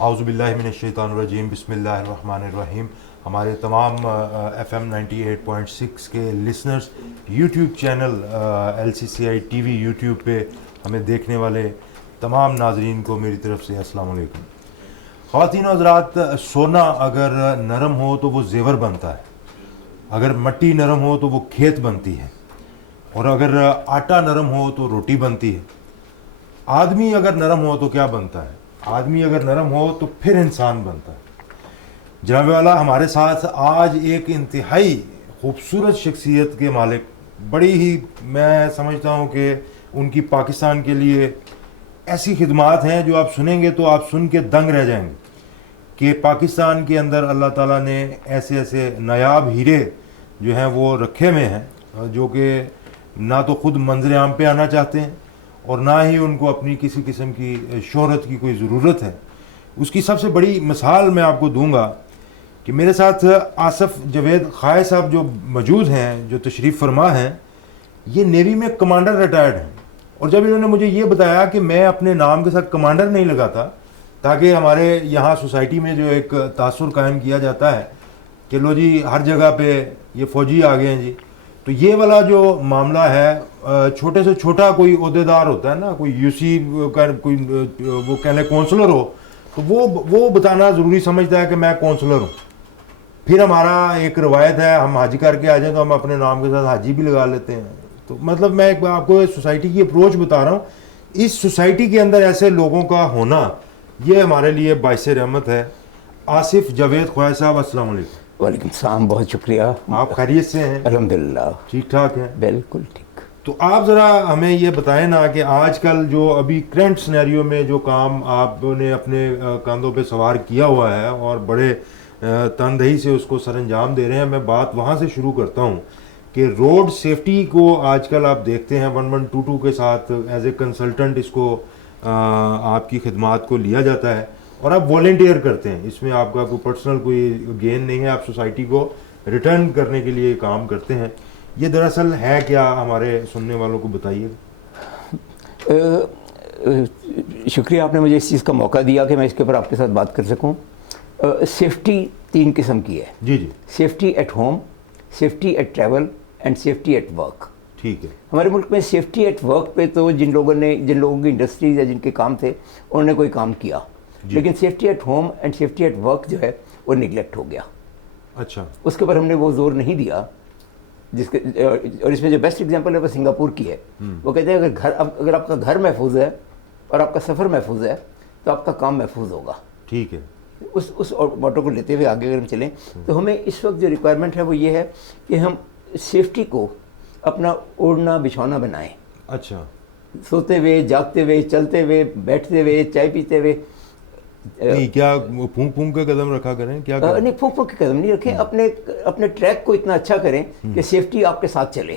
اعوذ باللہ من الشیطان الرجیم، بسم اللہ الرحمن الرحیم۔ ہمارے تمام FM 98.6 کے listeners, YouTube channel LCCI TV YouTube پہ ہمیں دیکھنے والے تمام ناظرین کو میری طرف سے السلام علیکم۔ خواتین و حضرات، سونا اگر نرم ہو تو وہ زیور بنتا ہے، اگر مٹی نرم ہو تو وہ کھیت بنتی ہے، اور اگر آٹا نرم ہو تو روٹی بنتی ہے۔ آدمی اگر نرم ہو تو کیا بنتا ہے؟ آدمی اگر نرم ہو تو پھر انسان بنتا ہے۔ جناب والا، ہمارے ساتھ آج ایک انتہائی خوبصورت شخصیت کے مالک، بڑی ہی میں سمجھتا ہوں کہ ان کی پاکستان کے لیے ایسی خدمات ہیں جو آپ سنیں گے تو آپ سن کے دنگ رہ جائیں گے کہ پاکستان کے اندر اللہ تعالیٰ نے ایسے ایسے نایاب ہیرے جو ہیں وہ رکھے ہوئے ہیں، جو کہ نہ تو خود منظر عام پہ آنا چاہتے ہیں اور نہ ہی ان کو اپنی کسی قسم کی شہرت کی کوئی ضرورت ہے۔ اس کی سب سے بڑی مثال میں آپ کو دوں گا کہ میرے ساتھ آصف جاوید خائے صاحب جو موجود ہیں، جو تشریف فرما ہیں، یہ نیوی میں کمانڈر ریٹائرڈ ہیں، اور جب انہوں نے مجھے یہ بتایا کہ میں اپنے نام کے ساتھ کمانڈر نہیں لگاتا تاکہ ہمارے یہاں سوسائٹی میں جو ایک تاثر قائم کیا جاتا ہے کہ لو جی ہر جگہ پہ یہ فوجی آ گئے ہیں جی، تو یہ والا جو معاملہ ہے، چھوٹے سے چھوٹا کوئی عہدیدار ہوتا ہے نا، کوئی UC کا کوئی وہ کہہ لیں کونسلر ہو، تو وہ بتانا ضروری سمجھتا ہے کہ میں کونسلر ہوں۔ پھر ہمارا ایک روایت ہے، ہم حج کر کے آ جائیں تو ہم اپنے نام کے ساتھ حاجی بھی لگا لیتے ہیں۔ تو مطلب میں آپ کو سوسائٹی کی اپروچ بتا رہا ہوں، اس سوسائٹی کے اندر ایسے لوگوں کا ہونا یہ ہمارے لیے باعث رحمت ہے۔ آصف جاوید خائے صاحب، السلام علیکم۔ وعلیکم السلام، بہت شکریہ۔ آپ خیریت سے ہیں؟ الحمدللہ ٹھیک ٹھاک ہیں؟ بالکل ٹھیک۔ تو آپ ذرا ہمیں یہ بتائیں نا کہ آج کل جو ابھی کرنٹ سنیریو میں جو کام آپ نے اپنے کاندھوں پہ سوار کیا ہوا ہے اور بڑے تندہی سے اس کو سر انجام دے رہے ہیں، میں بات وہاں سے شروع کرتا ہوں کہ روڈ سیفٹی کو آج کل آپ دیکھتے ہیں 1122 کے ساتھ ایز اے کنسلٹنٹ اس کو آپ کی خدمات کو لیا جاتا ہے اور آپ والنٹیئر کرتے ہیں، اس میں آپ کا کوئی پرسنل کوئی گین نہیں ہے، آپ سوسائٹی کو ریٹرن کرنے کے لیے کام کرتے ہیں۔ یہ دراصل ہے کیا؟ ہمارے سننے والوں کو بتائیے۔ شکریہ، آپ نے مجھے اس چیز کا موقع دیا کہ میں اس کے اوپر آپ کے ساتھ بات کر سکوں۔ سیفٹی 3 قسم کی ہے۔ جی جی۔ Safety at home, safety at travel and safety at work. ٹھیک ہے۔ ہمارے ملک میں سیفٹی ایٹ ورک پہ تو جن لوگوں کی انڈسٹریز یا جن کے کام تھے انہوں نے کوئی کام کیا، لیکن safety at home and safety at work جو ہے وہ نگلیکٹ ہو گیا۔ اچھا۔ اس کے اوپر ہم نے وہ زور نہیں دیا اور اس میں جو بیسٹ ایگزامپل ہے وہ سنگاپور کی ہے۔ وہ کہتے ہیں اگر آپ کا گھر محفوظ ہے اور آپ کا سفر محفوظ ہے تو آپ کا کام محفوظ ہوگا۔ ٹھیک ہے۔ اس موٹو کو لیتے ہوئے آگے اگر ہم چلیں تو ہمیں اس وقت جو ریکوائرمنٹ ہے وہ یہ ہے کہ ہم سیفٹی کو اپنا اوڑھنا بچھونا بنائیں۔ اچھا۔ سوتے ہوئے، جاگتے ہوئے، چلتے ہوئے، بیٹھتے ہوئے، چائے پیتے ہوئے۔ نہیں، کیا پھونک پھونک کے قدم رکھا کریں؟ کیا کریں؟ نہیں، پھونک پھونک کے قدم نہیں رکھیں، اپنے ٹریک کو اتنا اچھا کریں کہ سیفٹی آپ کے ساتھ چلے۔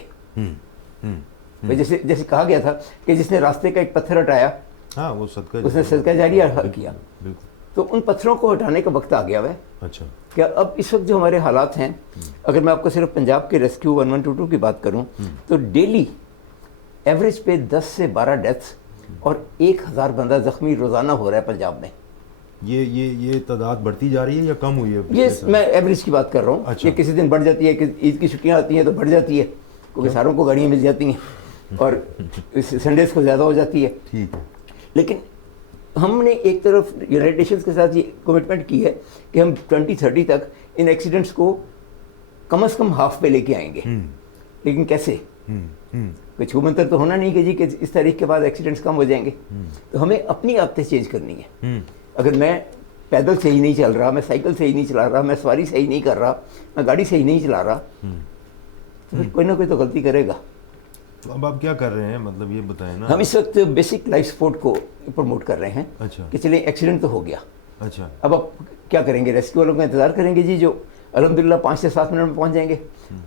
جیسے کہا گیا تھا کہ جس نے راستے کا ایک پتھر ہٹایا، ہاں، وہ صدقہ اس نے صدقہ جاریہ کیا۔ بالکل۔ تو ان پتھروں کو ہٹانے کا وقت آ گیا ہے۔ اچھا۔ کیا اب اس وقت جو ہمارے حالات ہیں، اگر میں آپ کو صرف پنجاب کے ریسکیو 1122 کی بات کروں تو ڈیلی ایوریج پہ 10 سے 12 ڈیتھس اور 1000 بندہ زخمی روزانہ ہو رہا ہے پنجاب میں۔ یہ تعداد بڑھتی جا رہی ہے یا کم ہوئی ہے؟ یہ میں ایوریج کی بات کر رہا ہوں۔ یہ کسی دن بڑھ جاتی ہے، کہ عید کی چھٹیاں آتی ہیں تو بڑھ جاتی ہے کیونکہ ساروں کو گاڑیاں مل جاتی ہیں اور سنڈیز کو زیادہ ہو جاتی ہے۔ ٹھیک ہے۔ لیکن ہم نے ایک طرف یونائٹڈ نیشنز کے ساتھ یہ کمٹمنٹ کی ہے کہ ہم 2030 تک ان ایکسیڈنٹس کو کم از کم ہاف پہ لے کے آئیں گے۔ لیکن کیسے؟ کوئی چھو منتر تو ہونا نہیں کہ جی کہ اس تاریخ کے بعد ایکسیڈنٹس کم ہو جائیں گے۔ تو ہمیں اپنی عادتیں چینج کرنی ہے۔ اگر میں پیدل صحیح نہیں چل رہا، میں سائیکل صحیح نہیں چلا رہا، میں سواری صحیح نہیں کر رہا، میں گاڑی صحیح نہیں چلا رہا، تو پھر کوئی نہ کوئی تو غلطی کرے گا۔ تو اب آپ کیا کر رہے ہیں؟ مطلب یہ بتائیں نا۔ ہم اس وقت بیسک لائف سپورٹ کو پروموٹ کر رہے ہیں۔ اچھا۔ کہ چلیں ایکسیڈنٹ تو ہو گیا، اچھا، اب آپ کیا کریں گے؟ ریسکیو والوں کا انتظار کریں گے جی، جو الحمدللہ 5 سے 7 منٹ میں پہنچ جائیں گے۔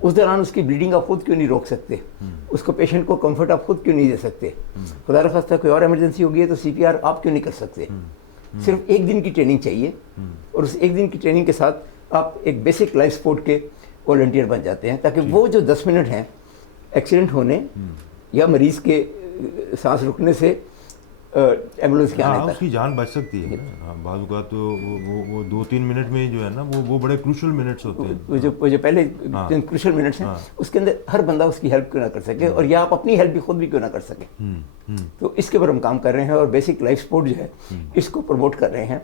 اس دوران اس کی بلیڈنگ آپ خود کیوں نہیں روک سکتے؟ اس کو پیشنٹ کو کمفرٹ آپ خود کیوں نہیں دے سکتے؟ خدا نخواستہ کوئی اور ایمرجنسی ہوگی ہے تو CPR آپ کیوں نہیں کر سکتے؟ صرف 1 دن کی ٹریننگ چاہیے اور اس 1 دن کی ٹریننگ کے ساتھ آپ ایک بیسک لائف سپورٹ کے والنٹیئر بن جاتے ہیں، تاکہ وہ جو 10 منٹ ہیں ایکسیڈنٹ ہونے یا مریض کے سانس رکنے سے ایمبولینس کے ہاں آنے اس کی جان بچ سکتی ہے نا. بعض اوقات تو وہ 2-3 منٹ میں جو ہے نا وہ بڑے کروشل منٹس ہوتے ہیں. وہ جو پہلے کروشل منٹس ہیں اس کے اندر ہر بندہ اس کی ہیلپ کیوں نہ کر سکے, اور یا آپ اپنی ہیلپ بھی خود بھی کیوں نہ کر سکیں. تو اس کے اوپر ہم کام کر رہے ہیں, اور بیسک لائف سپورٹ جو ہے اس کو پروموٹ کر رہے ہیں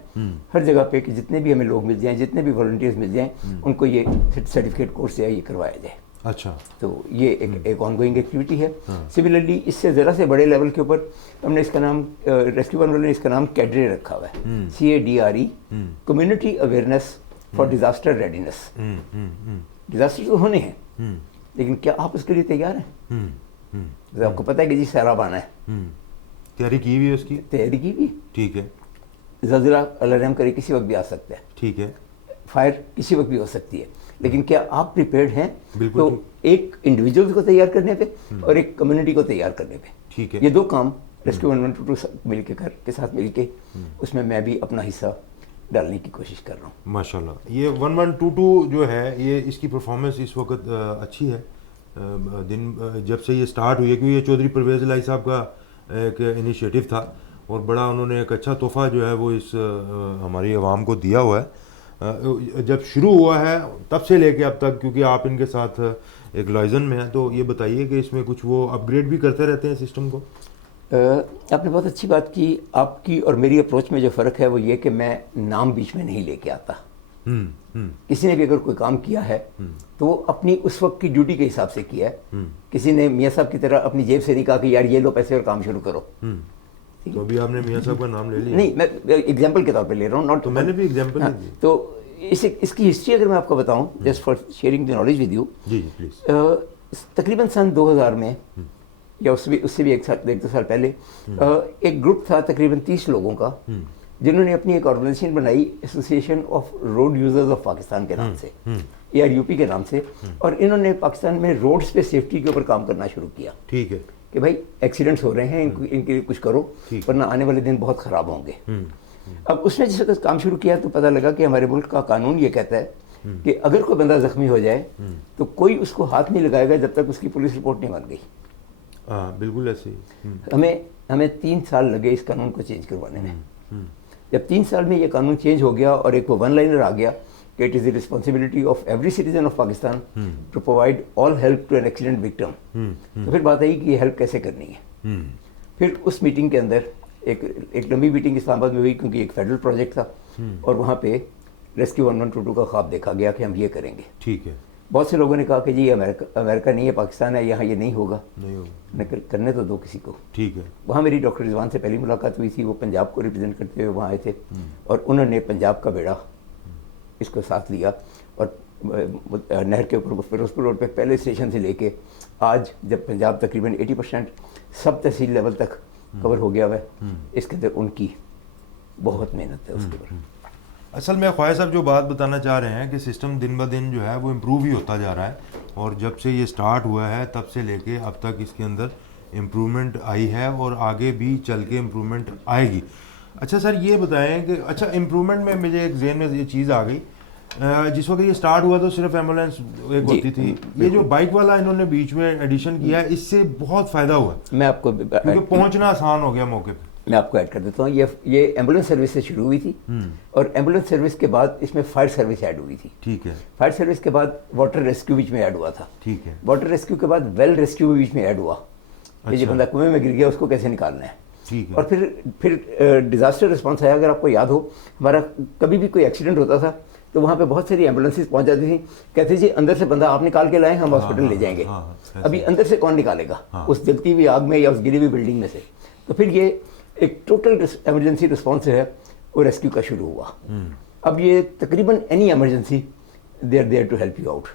ہر جگہ پہ, کہ جتنے بھی ہمیں لوگ مل جائیں, جتنے بھی والنٹیئرز مل جائیں, ان کو یہ سرٹیفکیٹ کورس ہے یہ کروایا جائے. اچھا, تو یہ ایک آن گوئنگ ایکٹیویٹی ہے. سملرلی اس سے ذرا سے بڑے لیول کے اوپر ہم نے اس کا نام ریسکیو ون والے نے اس کا نام کیڈرے رکھا ہوا ہے, CADRE, community awareness for disaster readiness. Disaster تو ہونے ہیں, لیکن کیا آپ اس کے لیے تیار ہیں؟ آپ کو پتہ ہے کہ جی سیلاب آنا ہے, تیاری کی ہوئی ہے اس کی؟ تیاری کی بھی. ٹھیک ہے. زلزلہ اللہ رحم کرے کسی وقت بھی آ سکتا ہے. ٹھیک ہے. فائر کسی وقت بھی ہو سکتی ہے, لیکن کیا آپ پریپیئرڈ ہیں؟ بالکل. تو ایک انڈیویجول کو تیار کرنے پہ اور ایک کمیونٹی کو تیار کرنے پہ, ٹھیک ہے, یہ دو کام ریسکیو 112 مل کے کے ساتھ مل کے اس میں بھی اپنا حصہ ڈالنے کی کوشش کر رہا ہوں. ماشاءاللہ. یہ 1122 جو ہے یہ اس کی پرفارمنس اس وقت اچھی ہے. جب سے یہ سٹارٹ ہوئی ہے, کیونکہ یہ چودھری پرویز الہی صاحب کا ایک انیشیٹو تھا, اور بڑا انہوں نے ایک اچھا تحفہ جو ہے وہ اس ہماری عوام کو دیا ہوا ہے. جب شروع ہوا ہے تب سے لے کے اب تک, کیونکہ آپ ان کے ساتھ ایک لائزن میں ہیں, تو یہ بتائیے کہ اس میں کچھ وہ اپ گریڈ بھی کرتے رہتے ہیں سسٹم کو؟ آپ نے بہت اچھی بات کی. آپ کی اور میری اپروچ میں جو فرق ہے وہ یہ کہ میں نام بیچ میں نہیں لے کے آتا. کسی نے بھی اگر کوئی کام کیا ہے تو وہ اپنی اس وقت کی ڈیوٹی کے حساب سے کیا ہے. کسی نے میاں صاحب کی طرح اپنی جیب سے نہیں کہا کہ یار یہ لو پیسے اور کام شروع کرو. تو ابھی آپ نے میاں صاحب کا نام لے لیا؟ نہیں, میں ایگزامپل کے طور پہ لے رہا ہوں, ناٹ. تو میں نے بھی ایگزامپل دی. تو اس کی ہسٹری اگر میں آپ کو بتاؤں, just for sharing the knowledge with you. جی پلیز. تقریباً سن 2000 میں یا اس سے بھی 1-2 سال پہلے ایک گروپ تھا تقریباً 30 لوگوں کا, جنہوں نے اپنی ایک آرگنائزیشن بنائی, association of road users of Pakistan کے نام سے, ARUP کے نام سے, اور انہوں نے پاکستان میں روڈز پہ سیفٹی کے اوپر کام کرنا شروع کیا. ٹھیک ہے. کہ بھائی ایکسیڈنٹس ہو رہے ہیں, ان کے لیے کچھ کرو, ورنہ آنے والے دن بہت خراب ہوں گے. اب اس نے جس وقت کام شروع کیا تو پتہ لگا کہ ہمارے ملک کا قانون یہ کہتا ہے کہ اگر کوئی بندہ زخمی ہو جائے تو کوئی اس کو ہاتھ نہیں لگائے گا جب تک اس کی پولیس رپورٹ نہیں بن گئی. ہاں بالکل ایسے ہی. ہمیں 3 سال لگے اس قانون کو چینج کروانے میں. جب 3 سال میں یہ قانون چینج ہو گیا اور ایک وہ ون لائنر آ گیا کہ it is the responsibility of every citizen of Pakistan to provide all help to an accident victim, تو پھر بات آئی کہ یہ ہیلپ کیسے کرنی ہے. پھر اس میٹنگ کے اندر ایک لمبی میٹنگ اسلام آباد میں ہوئی, کیونکہ ایک فیڈرل پروجیکٹ تھا, اور وہاں پہ ریسکیو 1122 کا خواب دیکھا گیا کہ ہم یہ کریں گے. ٹھیک ہے. بہت سے لوگوں نے کہا کہ جی امریکہ نہیں ہے, پاکستان ہے, یہاں یہ نہیں ہوگا. کرنے تو دو کسی کو. ٹھیک ہے. وہاں میری ڈاکٹر رضوان سے پہلی ملاقات ہوئی تھی, وہ پنجاب کو ریپرزینٹ کرتے ہوئے وہاں آئے تھے, اور انہوں نے پنجاب کا بیڑا اس کو ساتھ لیا, اور نہر کے اوپر فیروزپور روڈ پہ پہلے اسٹیشن سے لے کے آج جب پنجاب تقریباً 80% سب تحصیل لیول تک کور ہو گیا ہوا ہے, اس کے اندر ان کی بہت محنت ہے اس کے اوپر. اصل میں خواجہ صاحب جو بات بتانا چاہ رہے ہیں کہ سسٹم دن بہ دن جو ہے وہ امپروو ہی ہوتا جا رہا ہے, اور جب سے یہ سٹارٹ ہوا ہے تب سے لے کے اب تک اس کے اندر امپرومنٹ آئی ہے, اور آگے بھی چل کے امپرومنٹ آئے گی. اچھا سر یہ بتائیں کہ اچھا امپرومنٹ میں مجھے ایک ذہن میں یہ چیز آ گئی, جس وقت یہ سٹارٹ ہوا تو صرف ایمبولینس ایک ہوتی تھی, یہ جو بائک والا انہوں نے بیچ میں ایڈیشن کیا ہے اس سے بہت فائدہ ہوا. میں آپ کو کیونکہ پہنچنا آسان ہو گیا موقع پہ. میں آپ کو ایڈ کر دیتا ہوں. یہ ایمبولینس سروس سے شروع ہوئی تھی, اور ایمبولینس سروس کے بعد اس میں فائر سروس ایڈ ہوئی تھی. ٹھیک ہے. فائر سروس کے بعد واٹر ریسکیو بیچ میں ایڈ ہوا تھا. ٹھیک ہے. واٹر ریسکیو کے بعد ویل ریسکیو بیچ میں ایڈ ہوا, کہ جو بندہ کنویں میں گر گیا اس کو کیسے نکالنا ہے. ٹھیک ہے. اور پھر ڈیزاسٹر رسپانس آیا. اگر آپ کو یاد ہو, ہمارا کبھی بھی کوئی ایکسیڈنٹ ہوتا تھا تو وہاں پہ بہت ساری ایمبولینسز پہنچ جاتی تھیں, کہتے جی اندر سے بندہ آپ نکال کے لائیں, ہم ہاسپٹل لے جائیں گے. ابھی اندر سے کون نکالے گا اس جلتی ہوئی آگ میں یا اس گری ہوئی بلڈنگ میں سے. تو پھر یہ ایک ٹوٹل ایمرجنسی رسپانس ہے وہ ریسکیو کا شروع ہوا. اب یہ تقریباً any emergency they are there to help you out,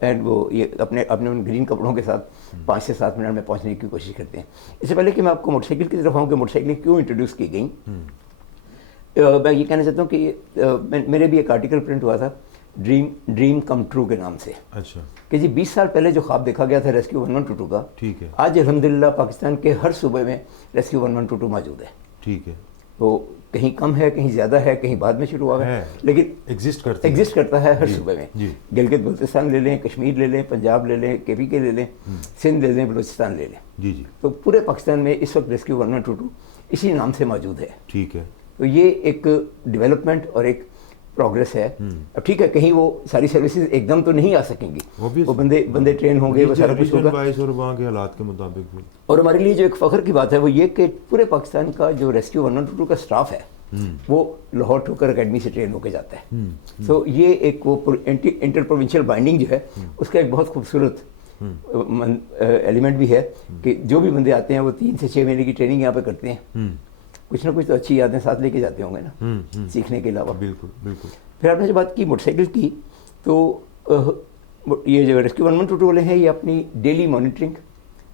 and وہ یہ اپنے گرین کپڑوں کے ساتھ 5 سے 7 منٹ میں پہنچنے کی کوشش کرتے ہیں. اس سے پہلے کہ میں آپ کو موٹر سائیکل کی طرف آؤں کہ موٹر سائیکلیں کیوں انٹروڈیوس کی گئیں, میں یہ کہنا چاہتا ہوں کہ میرے بھی ایک آرٹیکل پرنٹ ہوا تھا ڈریم کم ٹرو کے نام سے. اچھا. کہ جی 20 سال پہلے جو خواب دیکھا گیا تھا ریسکیو 1122 کا, ٹھیک ہے, آج الحمدللہ پاکستان کے ہر صوبے میں ریسکیو 1122 موجود ہے. ٹھیک ہے. وہ کہیں کم ہے, کہیں زیادہ ہے, کہیں بعد میں شروع ہوا ہے, لیکن ایگزسٹ کرتا ہے ہر صوبے میں. گلگت بلتستان لے لیں, کشمیر لے لیں, پنجاب لے لیں, کے پی کے لے لیں, سندھ لے لیں, بلوچستان لے لیں. جی جی. تو پورے پاکستان میں اس وقت ریسکیو 1122 اسی نام سے موجود ہے. ٹھیک ہے. تو یہ ایک ڈیولپمنٹ اور ایک پروگریس ہے. اب ٹھیک ہے کہیں وہ ساری سروسز ایک دم تو نہیں آ سکیں گی, وہ بندے ٹرین ہوں گے, وہ سارا کچھ ہوگا, اور وہاں کے حالات کے مطابق بھی. اور ہمارے لیے جو ایک فخر کی بات ہے وہ یہ کہ پورے پاکستان کا جو ریسکیو 112 کا اسٹاف ہے وہ لاہور ٹوکر اکیڈمی سے ٹرین ہو کے جاتا ہے. سو یہ ایک وہ انٹر پروونشل بائنڈنگ جو ہے اس کا ایک بہت خوبصورت ایلیمنٹ بھی ہے کہ جو بھی بندے آتے ہیں وہ 3 سے 6 مہینے کی ٹریننگ یہاں پہ کرتے ہیں. کچھ نہ کچھ تو اچھی یادیں ساتھ لے کے جاتے ہوں گے نا سیکھنے کے علاوہ. بالکل بالکل. پھر آپ نے جو بات کی موٹر سائیکل کی, تو یہ جو ریسکیو 112 والے ہیں یہ اپنی ڈیلی مانیٹرنگ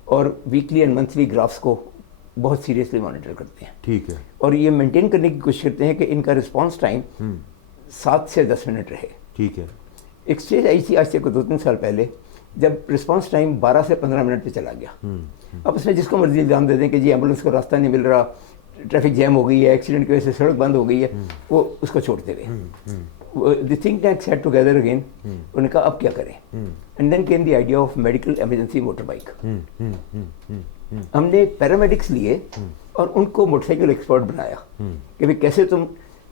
اور ویکلی اینڈ منتھلی گرافس کو بہت سیریسلی مانیٹر کرتے ہیں. ٹھیک ہے. اور یہ مینٹین کرنے کی کوشش کرتے ہیں کہ ان کا رسپانس ٹائم 7 سے 10 منٹ رہے. ٹھیک ہے. ایک اسٹیج آئی تھی آج سے 2-3 سال پہلے جب رسپانس ٹائم 12 سے 15 منٹ پہ چلا گیا. اب اس میں جس کو مرضی الزام دے دیں کہ جی ایمبولینس کو راستہ نہیں مل رہا, ٹریفک جیم ہو گئی ہے, ایکسیڈنٹ کی وجہ سے سڑک بند ہو گئی ہے, وہ اس کو چھوڑتے ہوئے the think tank sat together again. انہوں نے کہا اب کیا کریں, and then came the idea of medical emergency motor bike. ہم نے پیرامیڈکس لیے اور ان کو موٹر سائیکل ایکسپرٹ بنایا کہ بھائی کیسے تم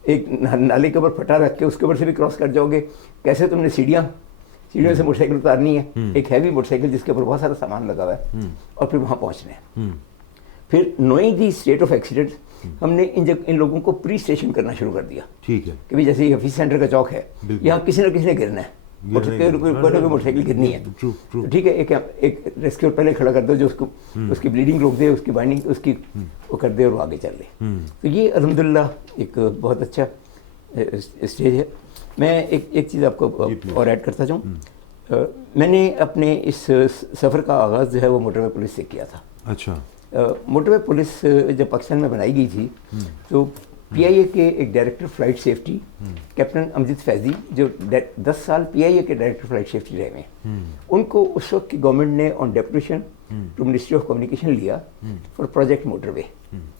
ایک نالے کے اوپر پھٹا رکھ کے اس کے اوپر سے بھی کراس کر جاؤ گے, کیسے تم نے سیڑھیوں سے موٹر سائیکل اتارنی ہے, ایک ہیوی موٹر سائیکل جس کے اوپر بہت سارا سامان لگا ہوا ہے, اور پھر وہاں پہنچنا ہے. پھر knowing the state of accident ہم نے ان لوگوں کو پری اسٹیشن کرنا شروع کر دیا. ٹھیک ہے. کہ جیسے یہ حفیظ سینٹر کا چوک ہے, یہاں کسی نہ کسی نے گرنا ہے, موٹر سائیکل گرنی ہے, ٹھیک ہے ایک ریسکیور پہلے کھڑا کر دو جو اس کی بلیڈنگ روک دے, اس کی بائنڈنگ اس کی وہ کر دے اور وہ آگے چل لے. تو یہ الحمدللہ ایک بہت اچھا اسٹیج ہے. میں ایک چیز آپ کو اور ایڈ کرتا جاؤں. میں نے اپنے اس سفر کا آغاز جو ہے وہ موٹر وے پولیس سے کیا تھا. اچھا. موٹر وے پولیس جب پاکستان میں بنائی گئی تھی تو پی آئی اے کے ایک ڈائریکٹر فلائٹ سیفٹی کیپٹن امجد فیضی جو 10 سال پی آئی اے کے ڈائریکٹر فلائٹ سیفٹی رہے ہیں, ان کو اس وقت کی گورنمنٹ نے on deputation to ministry of communication لیا فار پروجیکٹ موٹر وے.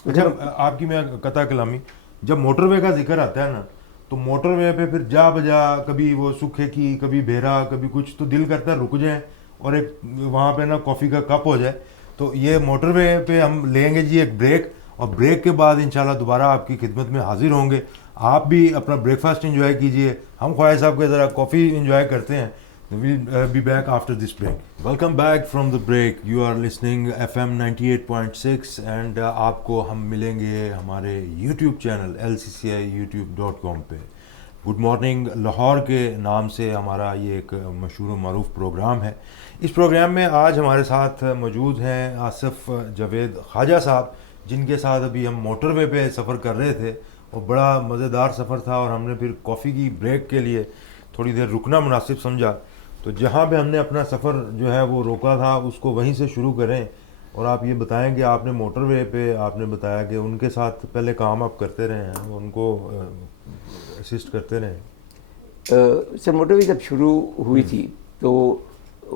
اچھا آپ کی میں قطع کلامی, جب موٹر وے کا ذکر آتا ہے نا تو موٹر وے پہ پھر جا بجا کبھی وہ سکھے کی, کبھی بھیرا, کبھی کچھ, تو دل کرتا ہے رک جائیں اور ایک وہاں پہ نا کافی کا کپ ہو جائے. تو یہ موٹر وے پہ ہم لیں گے جی ایک بریک, اور بریک کے بعد انشاءاللہ دوبارہ آپ کی خدمت میں حاضر ہوں گے. آپ بھی اپنا بریک فاسٹ انجوائے کیجئے, ہم خواہش صاحب کے ذرا کافی انجوائے کرتے ہیں. We'll be back after this break. Welcome back from the break. You are listening FM 98.6 and آپ کو ہم ملیں گے ہمارے YouTube چینل lcci.youtube.com پہ. گڈ مارننگ لاہور کے نام سے ہمارا یہ ایک مشہور و معروف پروگرام ہے. اس پروگرام میں آج ہمارے ساتھ موجود ہیں آصف جاوید خواجہ صاحب, جن کے ساتھ ابھی ہم موٹر وے پہ سفر کر رہے تھے اور بڑا مزیدار سفر تھا, اور ہم نے پھر کافی کی بریک کے لیے تھوڑی دیر رکنا مناسب سمجھا. تو جہاں پہ ہم نے اپنا سفر جو ہے وہ روکا تھا اس کو وہیں سے شروع کریں, اور آپ یہ بتائیں کہ آپ نے موٹر وے پہ آپ نے بتایا کہ ان کے ساتھ پہلے کام آپ کرتے رہے ہیں, ان کو اسسٹ کرتے رہے. سر موٹر وے جب شروع ہوئی تھی تو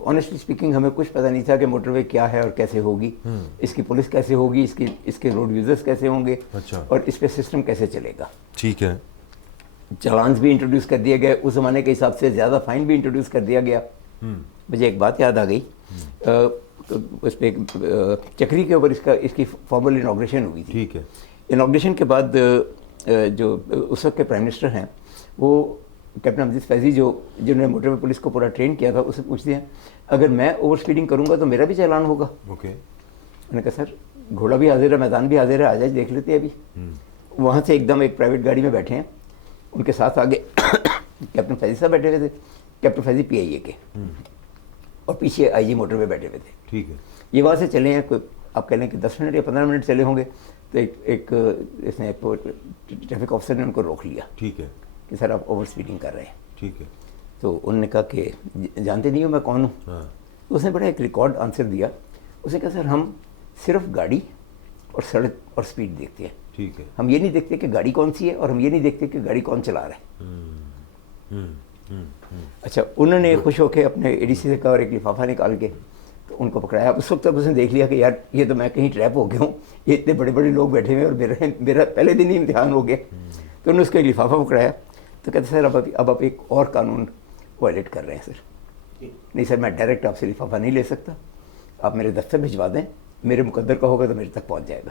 آنیسٹلی اسپیکنگ ہمیں کچھ پتہ نہیں تھا کہ موٹر وے کیا ہے اور کیسے ہوگی, اس کی پولیس کیسے ہوگی, اس کے روڈ یوزرز کیسے ہوں گے, اور اس پہ سسٹم کیسے چلے گا. ٹھیک ہے. چلانس بھی انٹروڈیوس کر دیے گئے, اس زمانے کے حساب سے زیادہ فائن بھی انٹروڈیوس کر دیا گیا. مجھے ایک بات یاد آ گئی, اس پہ چکری کے اوپر اس کی فارمل انوگریشن ہوئی تھی. ٹھیک ہے. انوگریشن کے بعد جو اس وقت کے پرائم منسٹر ہیں وہ کیپٹن امجد فیضی جنہوں نے موٹر وے پولیس کو پورا ٹرین کیا تھا, اس سے پوچھتے ہیں اگر میں اوور اسپیڈنگ کروں گا تو میرا بھی چالان ہوگا. اوکے. میں نے کہا سر گھوڑا بھی حاضر ہے, میدان بھی حاضر ہے, آ جائے دیکھ لیتے ہیں ابھی. وہاں سے ایک دم ایک پرائیویٹ گاڑی میں بیٹھے ہیں, ان کے ساتھ آگے کیپٹن فیضی صاحب بیٹھے ہوئے تھے, کیپٹن فیضی پی آئی اے کے, اور پیچھے آئی جی موٹر وے بیٹھے ہوئے تھے. ٹھیک ہے. یہ وہاں سے چلے ہیں کوئی آپ کہہ لیں کہ 10 منٹ یا 15 منٹ چلے ہوں گے, تو ایک اس نے ٹریفک آفیسر نے ان کو روک لیا. ٹھیک ہے. کہ سر آپ اوور اسپیڈنگ کر رہے ہیں. ٹھیک ہے. تو انہوں نے کہا کہ جانتے نہیں ہو میں کون ہوں. تو اس نے بڑا ایک ریکارڈ آنسر دیا. اس نے کہا سر ہم صرف گاڑی اور سڑک اور اسپیڈ دیکھتے ہیں. ٹھیک ہے. ہم یہ نہیں دیکھتے کہ گاڑی کون سی ہے, اور ہم یہ نہیں دیکھتے کہ گاڑی کون چلا رہا ہے. اچھا, انہوں نے خوش ہو کے اپنے اے ڈی سی سے کہا اور ایک لفافہ نکال کے تو ان کو پکڑایا. اس وقت تک اس نے دیکھ لیا کہ یار یہ تو میں کہیں ٹریپ ہو گیا ہوں, یہ اتنے بڑے بڑے لوگ بیٹھے ہوئے اور میرا پہلے دن ہی امتحان ہو گیا. تو انہوں نے اس کا ایک لفافہ پکڑایا. تو کہتے سر اب آپ ایک اور قانون وائلیٹ کر رہے ہیں. سر نہیں سر میں ڈائریکٹ آپ سے لفافہ نہیں لے سکتا, آپ میرے دفتر بھجوا دیں, میرے مقدر کا ہوگا تو میرے تک پہنچ جائے گا.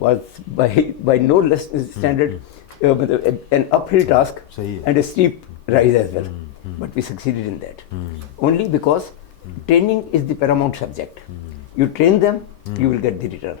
was by no less standard an uphill task and a steep rise as well. But we succeeded in that. Only because training is the paramount subject. You train them, you will get the return.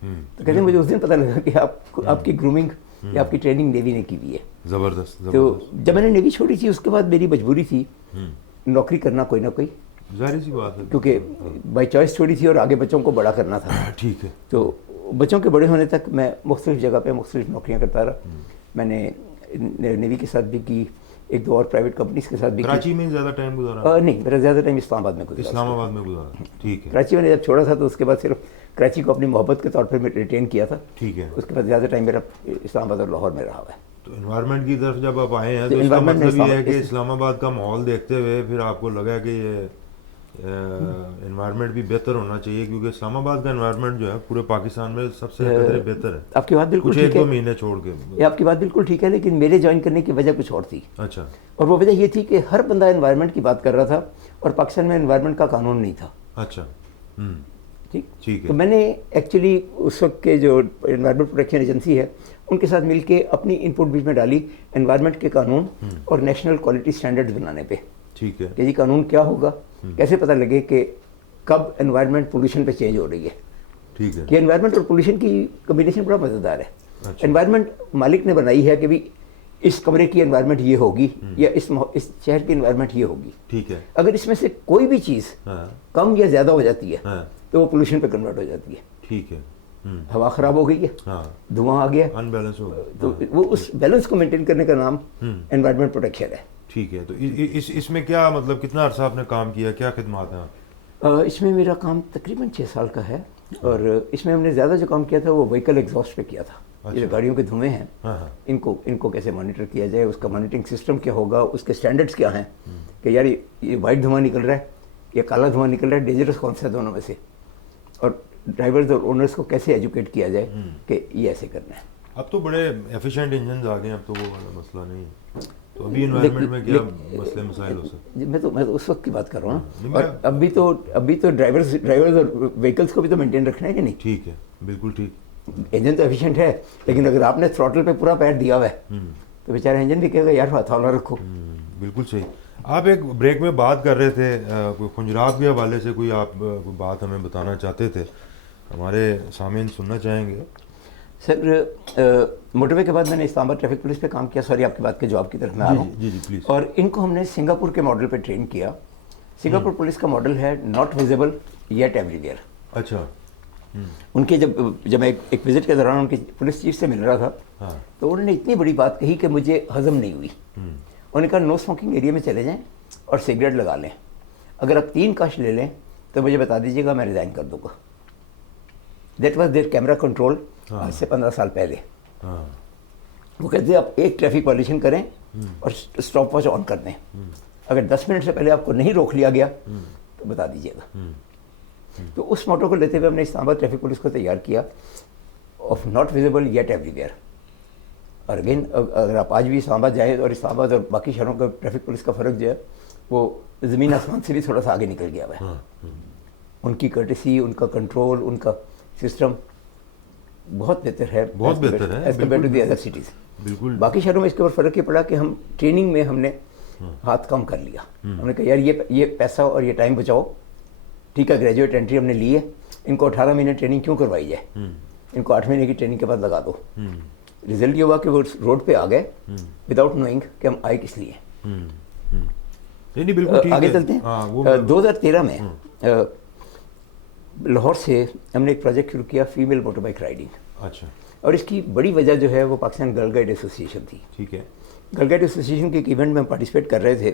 تو کہتے ہیں مجھے اس دن پتہ لگا کہ آپ کی grooming یا آپ کی ٹریننگ نیوی نے کی ہوئی ہے. زبردست. تو جب میں نے نیوی چھوڑی تھی اس کے بعد میری مجبوری تھی نوکری کرنا کوئی نہ کوئی, ظاہر سی بات ہے, کیونکہ بائی چوائس چھوڑی تھی اور آگے بچوں کو بڑا کرنا تھا. ٹھیک ہے. تو بچوں کے بڑے ہونے تک میں مختلف جگہ پہ مختلف نوکریاں کرتا رہا. میں نے نیوی کے ساتھ بھی کی, ایک دو اور پرائیویٹ کمپنیز کے ساتھ بھی. کراچی میں زیادہ ٹائم گزارا؟ نہیں, میرا زیادہ ٹائم اسلام آباد میں گزارا. اسلام آباد میں گزارا. ٹھیک ہے. کراچی میں نے جب چھوڑا تھا تو اس کے بعد صرف کراچی کو اپنی محبت کے طور پر میں ریٹین کیا تھا. ٹھیک ہے. اس کے بعد زیادہ ٹائم میرا اسلام آباد اور لاہور میں رہا ہوا ہے. تو انوائرمنٹ کی طرف جب آپ آئے ہیں تو اس کا مطلب یہ ہے کہ اسلام آباد کا ماحول دیکھتے ہوئے پھر آپ کو لگا کہ یہ انوائرمنٹ بھی بہتر ہونا چاہیے, کیونکہ اسلام آباد کا انوائرمنٹ جو ہے پورے پاکستان میں سب سے بہتر ہے. آپ کی بات بالکل کچھ ٹھیک ایک ہے, دو مہینے چھوڑ کے. یہ آپ کی بات بالکل ٹھیک ہے, لیکن میرے جوائن کرنے کی وجہ کچھ اور تھی. اچھا. اور وہ وجہ یہ تھی کہ ہر بندہ انوائرمنٹ کی بات کر رہا تھا اور پاکستان میں انوائرمنٹ کا قانون نہیں تھا. اچھا. ٹھیک. تو میں نے ایکچولی اس وقت کے جو انوائرمنٹ پروٹیکشن ایجنسی ہے ان کے ساتھ مل کے اپنی ان پٹ بیچ میں ڈالی انوائرمنٹ کے قانون اور نیشنل کوالٹی اسٹینڈرڈ بنانے پہ. ٹھیک ہے. کہ جی قانون کیا ہوگا, کیسے پتہ لگے کہ کب انوائرمنٹ پولوشن پہ چینج ہو رہی ہے. ٹھیک ہے. کہ انوائرمنٹ اور پولوشن کی کمبینیشن بڑا مزیدار ہے. انوائرمنٹ مالک نے بنائی ہے کہ بھی اس کمرے کی انوائرمنٹ یہ ہوگی یا اس شہر کی انوائرمنٹ یہ ہوگی. ٹھیک ہے. اگر اس میں سے کوئی بھی چیز کم یا زیادہ ہو جاتی ہے تو وہ پولوشن پہ کنورٹ ہو جاتی ہے. ٹھیک ہے. ہوا خراب ہو گئی ہے, دھواں آ گیا, انبیلنس ہو گیا, تو وہ اس بیلنس کو مینٹین کرنے کا نام انوائرمنٹ پروٹیکشن ہے. ٹھیک ہے. تو اس میں کیا مطلب کتنا عرصہ آپ نے کام کیا, کیا خدمات ہیں؟ اس میں میرا کام تقریباً 6 سال کا ہے, اور اس میں ہم نے زیادہ جو کام کیا تھا وہ وہیکل ایگزاسٹ پہ کیا تھا. یہ گاڑیوں کے دھوئیں ہیں ان کو کیسے مانیٹر کیا جائے, اس کا مانیٹرنگ سسٹم کیا ہوگا, اس کے اسٹینڈرڈس کیا ہیں کہ یار یہ وائٹ دھواں نکل رہا ہے یا کالا دھواں نکل رہا ہے, ڈینجرس کون سا ہے دونوں میں سے, اور ڈرائیورز اور اونرز کو کیسے ایجوکیٹ کیا جائے کہ یہ ایسے کرنا ہے. اب تو بڑے ایفیشینٹ انجنز آ گئے ہیں, اب تو وہ والا مسئلہ نہیں ہے. تو ابھی انوائرمنٹ میں کیا مسئلے مسائل ہو سکتے؟ میں تو اس وقت کی بات کر رہا ہوں, اور ابھی تو ڈرائیورز اور وہیکلس کو بھی تو مینٹین رکھنا ہے کہ نہیں. ٹھیک ہے, بالکل ٹھیک. انجن تو ایفیشینٹ ہے, لیکن اگر آپ نے تھروٹل پہ پورا پیر دیا ہوا ہے تو بیچارہ انجن بھی کہے گا یار ہتھوڑا رکھو. بالکل صحیح. آپ ایک بریک میں بات کر رہے تھے کوئی خنجرات کے حوالے سے, کوئی آپ کوئی بات ہمیں بتانا چاہتے تھے, ہمارے سامعین سننا چاہیں گے. سر موٹر وے کے بعد میں نے اسلام آباد ٹریفک پولیس پہ کام کیا. سوری آپ کی بات کے جواب کی طرف میں آ رہا ہوں. جی پلیز. اور ان کو ہم نے سنگاپور کے ماڈل پہ ٹرین کیا. سنگاپور پولیس کا ماڈل ہے not visible yet every where. اچھا. ان کے جب میں ایک وزٹ کے دوران ان کے پولیس چیف سے مل رہا تھا تو انہوں نے اتنی بڑی بات کہی کہ مجھے ہضم نہیں ہوئی. انہوں نے کہا نو اسموکنگ ایریا میں چلے جائیں اور سگریٹ لگا لیں, اگر آپ 3 کاش لے لیں تو مجھے بتا دیجیے گا, میں ریزائن کر دوں گا. That was there camera control آج سے 15 سال پہلے. وہ کہتے ہیں آپ ایک ٹریفک وائلیشن کریں اور اسٹاپ واچ آن کر دیں, اگر 10 منٹ سے پہلے آپ کو نہیں روک لیا گیا تو بتا دیجیے گا. تو اس موٹو کو لیتے ہوئے ہم نے اسلام آباد ٹریفک پولیس کو تیار کیا of not visible yet every where. اور اگین اگر آپ آج بھی اسلام آباد جائیں, اور اسلام آباد اور باقی شہروں کا ٹریفک پولیس کا فرق جو ہے وہ زمین آسمان سے بھی تھوڑا سا آگے نکل گیا ہوا ہے. ان کی کرٹسی, ان کا کنٹرول, ان کا سسٹم بہت بہتر ہے, بہت بہتر ہے as compare to the other cities. بالکل. باقی شہروں میں اس کے اوپر فرق یہ پڑا کہ ہم ٹریننگ میں ہم نے ہاتھ کم کر لیا. ہم نے کہا یار یہ پیسہ اور یہ ٹائم بچاؤ, ٹھیک ہے گریجویٹ انٹری ہم نے لی ہے, ان کو 18 مہینے ٹریننگ کیوں کروائی جائے, ان کو 8 مہینے کی ٹریننگ کے بعد لگا دو. رزلٹ یہ ہوا کہ وہ روڈ پہ آ گئے وداؤٹ نوئنگ کہ ہم آئے کس لیے. آگے چلتے ہیں. 2013 میں لاہور سے ہم نے ایک پروجیکٹ شروع کیا فیمیل موٹر بائک رائڈنگ. اچھا. اور اس کی بڑی وجہ جو ہے وہ پاکستان گرل گائیڈ ایسوسیشن تھی. ٹھیک ہے. گرل گائیڈ ایسوسیشن کے ایک ایونٹ میں ہم پارٹیسپیٹ کر رہے تھے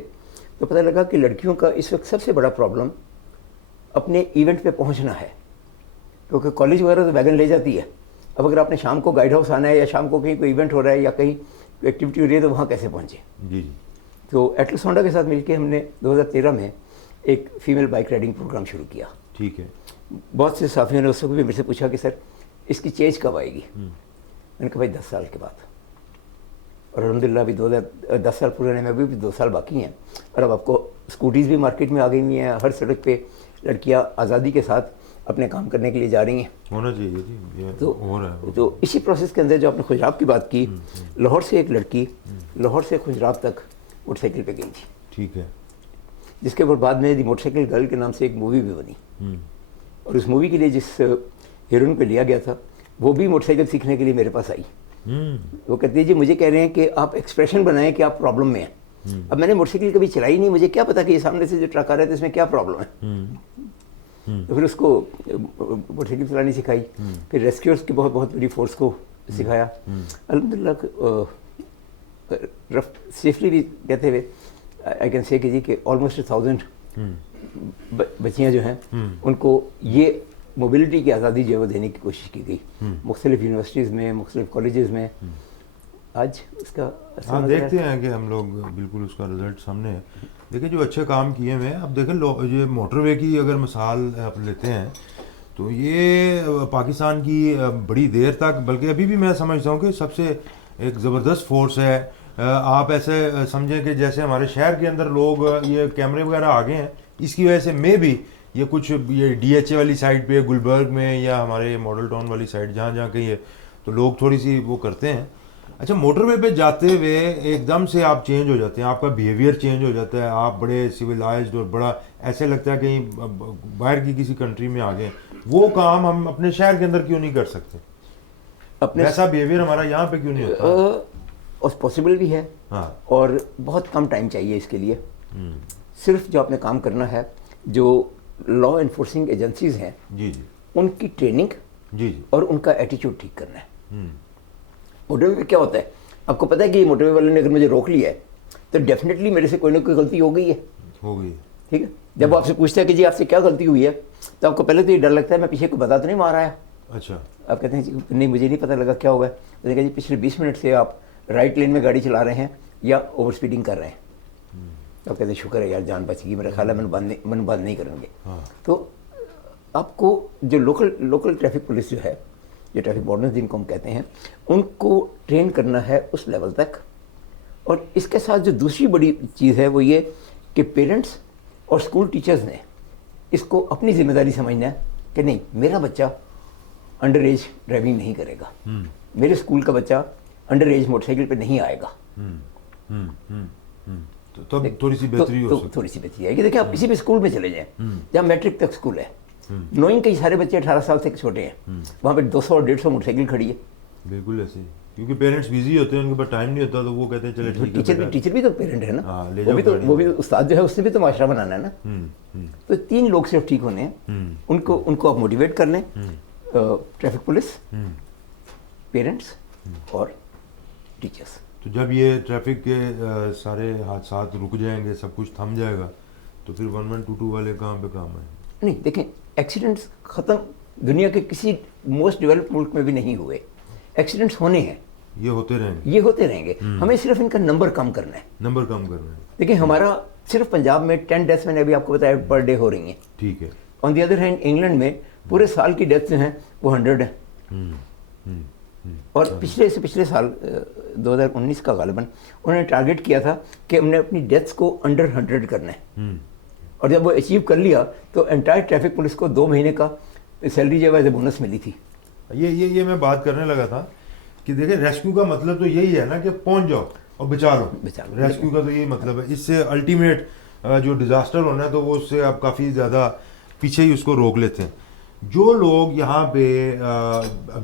تو پتہ لگا کہ لڑکیوں کا اس وقت سب سے بڑا پرابلم اپنے ایونٹ پہ پہنچنا ہے, کیونکہ کالج وغیرہ تو ویگن لے جاتی ہے. اب اگر آپ نے شام کو گائیڈ ہاؤس آنا ہے یا شام کو کہیں کوئی ایونٹ ہو رہا ہے یا کہیں کوئی ایکٹیویٹی ہو رہی ہے تو وہاں کیسے پہنچے. جی. تو ایٹلس ہونڈا کے ساتھ مل کے ہم نے 2013 میں ایک فیمیل بائک رائڈنگ پروگرام شروع کیا. ٹھیک ہے. بہت سے صحافیوں نے اس وقت بھی میرے سے پوچھا کہ سر اس کی چینج کب آئے گی. میں نے کہا بھائی 10 سال کے بعد, اور الحمدللہ ابھی 10 سال پورے ہونے میں ابھی بھی 2 سال باقی ہیں. اور اب آپ کو اسکوٹیز بھی مارکیٹ میں آ گئی ہوئی ہیں, ہر سڑک پہ لڑکیاں آزادی کے ساتھ اپنے کام کرنے کے لیے جا رہی ہیں. ہونا چاہیے جی. تو اسی پروسیس کے اندر جو آپ نے خجرات کی بات کی, لاہور سے ایک لڑکی لاہور سے خجرات تک موٹر سائیکل پہ گئی تھی. ٹھیک ہے. جس کے اوپر بعد میں دی موٹر سائیکل گرل کے نام سے ایک مووی بھی بنی. اور اس مووی کے لیے جس ہیروئن پہ لیا گیا تھا وہ بھی موٹر سائیکل سیکھنے کے لیے میرے پاس آئی. ہوں وہ کہتی ہے جی مجھے کہہ رہے ہیں کہ آپ ایکسپریشن بنائیں کہ آپ پرابلم میں ہیں. اب میں نے موٹر سائیکل کبھی چلائی نہیں, مجھے کیا پتا کہ یہ سامنے سے جو ٹرک آ رہا ہے تو اس میں کیا پرابلم ہے. تو پھر اس کو موٹر سائیکل چلانی سکھائی, پھر ریسکیورس کی بہت بہت بڑی فورس کو سکھایا. الحمدللہ رف سیفلی بھی کہتے ہوئے آئی کین سے کہ جی کہ آلموسٹ 1000 بچیاں جو ہیں ان کو یہ موبلٹی کی آزادی جو ہے وہ دینے کی کوشش کی گئی مختلف یونیورسٹیز میں, مختلف کالجز میں. آج اس کا آپ دیکھتے ہیں کہ ہم لوگ بالکل اس کا رزلٹ سامنے ہے. دیکھیں جو اچھے کام کیے ہوئے ہیں, اب دیکھیں یہ موٹر وے کی اگر مثال آپ لیتے ہیں تو یہ پاکستان کی بڑی دیر تک, بلکہ ابھی بھی میں سمجھتا ہوں کہ سب سے ایک زبردست فورس ہے. آپ ایسے سمجھیں کہ جیسے ہمارے شہر کے اندر لوگ یہ کیمرے وغیرہ آ گئے ہیں, اس کی وجہ سے میں بھی یہ کچھ یہ ڈی ایچ اے والی سائڈ پہ گلبرگ میں یا ہمارے ماڈل ٹاؤن والی سائڈ جہاں جہاں کہیں ہے تو لوگ تھوڑی سی وہ کرتے ہیں. اچھا موٹر وے پہ جاتے ہوئے ایک دم سے آپ چینج ہو جاتے ہیں, آپ کا بیہیویئر چینج ہو جاتا ہے, آپ بڑے سویلائزڈ اور بڑا ایسے لگتا ہے کہیں باہر کی کسی کنٹری میں آ گئے. وہ کام ہم اپنے شہر کے اندر کیوں نہیں کر سکتے؟ ایسا بیہیویئر ہمارا یہاں پہ کیوں نہیں ہوتا؟ پاسبل بھی ہے ہاں, اور بہت کم ٹائم چاہیے اس کے لیے. صرف جو آپ نے کام کرنا ہے, جو لا انفورسنگ ایجنسیز ہیں جی جی ان کی ٹریننگ جی جی اور ان کا ایٹیچیوڈ ٹھیک کرنا ہے. موٹر وے پہ کیا ہوتا ہے, آپ کو پتہ ہے کہ موٹر وے والے نے اگر مجھے روک لیا ہے تو ڈیفینیٹلی میرے سے کوئی نہ کوئی غلطی ہو گئی ہے. ہو گئی. ٹھیک ہے, جب آپ سے پوچھتا ہے کہ جی آپ سے کیا غلطی ہوئی ہے تو آپ کو پہلے تو یہ ڈر لگتا ہے میں پیچھے کو بتا تو نہیں مار رہا ہے. اچھا, آپ کہتے ہیں جی نہیں مجھے نہیں پتہ لگا کیا ہوا ہے. میں نے کہا جی پچھلے 20 منٹ سے آپ رائٹ لین میں گاڑی چلا رہے ہیں یا اوور اسپیڈنگ کر رہے ہیں. آپ کہتے ہیں شکر ہے یار جان بچ گئی, میرا خیال ہے من بند نہیں کریں گے. تو آپ کو جو لوکل ٹریفک پولیس جو ہے, جو ٹریفک وارڈنز جن کو ہم کہتے ہیں, ان کو ٹرین کرنا ہے اس لیول تک. اور اس کے ساتھ جو دوسری بڑی چیز ہے وہ یہ کہ پیرنٹس اور اسکول ٹیچرز نے اس کو اپنی ذمہ داری سمجھنا ہے کہ نہیں میرا بچہ انڈر ایج ڈرائیونگ نہیں کرے گا, میرے اسکول کا بچہ انڈر ایج موٹر سائیکل پہ نہیں آئے گا. تو تھوڑی سی بہتری ہو سکتی, تھوڑی سی بہتری آئے گی. دیکھیں آپ کسی بھی اسکول میں چلے جائیں جہاں میٹرک تک اسکول ہے, نوئنگ کئی سارے بچے 18 سال سے چھوٹے ہیں, وہاں پہ 200 اور 150 موٹر سائیکل کھڑی ہے. بالکل ایسے ہی, کیونکہ پیرنٹس بیزی ہوتے ہیں, ان کے پاس ٹائم نہیں ہوتا, تو وہ کہتے ہیں چلے ٹھیک ہے. ٹیچر بھی تو پیرنٹ ہے نا, وہ بھی استاد جو ہے اس نے بھی تو معاشرہ بنانا ہے نا. تو 3 لوگ صرف ٹھیک ہونے ہیں, ان کو آپ موٹیویٹ کر لیں, ٹریفک پولیس, پیرنٹس اور ٹیچرس. تو جب یہ ٹریفک کے سارے حادثات رک جائیں گے, سب کچھ تھم جائے گا, تو پھر 1122 والے کہاں پہ کام آئیں؟ نہیں دیکھیں ایکسیڈنٹس ختم دنیا کے کسی موسٹ ڈیولپڈ ملک میں بھی نہیں ہوئے. ایکسیڈنٹس ہونے ہیں, یہ ہوتے رہیں گے, ہمیں صرف ان کا نمبر کم کرنا ہے. نمبر کم کرنا ہے. دیکھیں ہمارا صرف پنجاب میں 10 ڈیتھس میں نے ابھی آپ کو بتایا پر ڈے ہو رہی ہیں. ٹھیک ہے. آن دی ادر ہینڈ انگلینڈ میں پورے سال کی ڈیتھس جو ہیں وہ 100 ہیں. اور پچھلے سال 2019 کا غالباً انہوں نے ٹارگیٹ کیا تھا کہ ہم نے اپنی ڈیتھس کو انڈر 100 کرنا ہے. اور جب وہ اچیو کر لیا تو انٹائر ٹریفک پولیس کو 2 مہینے کا سیلری جو ہے بونس ملی تھی. یہ میں بات کرنے لگا تھا کہ دیکھیں ریسکیو کا مطلب تو یہی ہے نا کہ پہنچ جاؤ اور بچا لو. ریسکیو کا تو یہی مطلب ہے. اس سے الٹیمیٹ جو ڈیزاسٹر ہونا ہے تو وہ اس سے آپ کافی زیادہ پیچھے ہی اس کو روک لیتے ہیں. جو لوگ یہاں پہ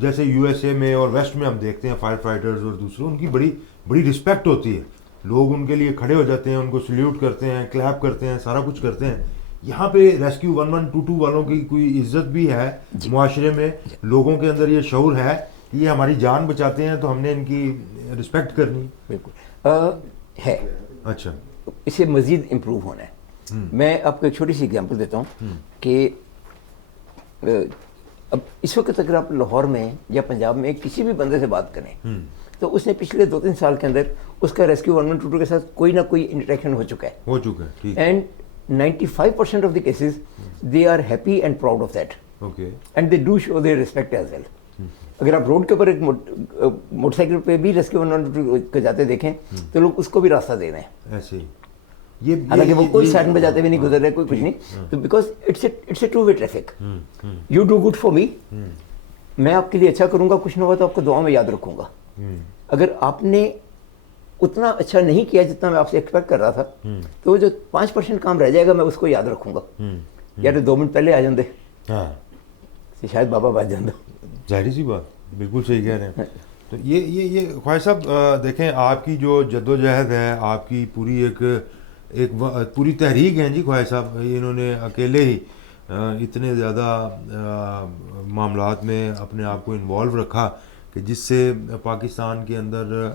جیسے یو ایس اے میں اور ویسٹ میں ہم دیکھتے ہیں فائر فائٹرز اور دوسرے, ان کی بڑی رسپیکٹ ہوتی ہے, لوگ ان کے لیے کھڑے ہو جاتے ہیں, ان کو سلیوٹ کرتے ہیں, کلیپ کرتے ہیں, سارا کچھ کرتے ہیں. یہاں پہ ریسکیو 1122 والوں کی کوئی عزت بھی ہے معاشرے میں, لوگوں کے اندر یہ شعور ہے کہ یہ ہماری جان بچاتے ہیں تو ہم نے ان کی رسپیکٹ کرنی. بالکل ہے. اچھا, اسے مزید امپروو ہونا ہے. میں آپ کو ایک چھوٹی سی اگزامپل دیتا ہوں کہ اب اس وقت اگر آپ لاہور میں یا پنجاب میں کسی بھی بندے سے بات کریں تو اس نے پچھلے 2-3 سال کے اندر اس کا ریسکیو 1122 کے ساتھ کوئی نہ کوئی انٹریکشن ہو چکا ہے. And 95% of the cases they are happy and proud of that, and they do show their respect as well. اگر آپ روڈ کے اوپر ایک موٹر سائیکل پہ بھی ریسکیو 1122 کے جاتے دیکھیں تو لوگ اس کو بھی راستہ دے دیں ایسے ہی, حالانکہ وہ کوئی سائرن بجاتے بھی نہیں گزر رہے, کوئی کچھ نہیں. تو because it's a two way traffic. You do good for me, میں آپ کے لیے اچھا کروں گا, کچھ نہ ہوا تو آپ کو دعا میں یاد رکھوں گا. اگر آپ نے اتنا اچھا نہیں کیا جتنا میں آپ سے ایکسپیکٹ کر رہا تھا تو وہ جو 5% کام رہ جائے گا میں اس کو یاد رکھوں گا. یار 2 منٹ پہلے آ جاندے شاید بابا بچ جاندہ. ظاہری سی بات, بالکل صحیح کہہ رہے ہیں. تو یہ خواجہ صاحب دیکھیں آپ کی جو جدوجہد ہے, آپ کی پوری ایک پوری تحریک ہے جی خواجہ صاحب, انہوں نے اکیلے ہی اتنے زیادہ معاملات میں اپنے آپ کو انوالو رکھا کہ جس سے پاکستان کے اندر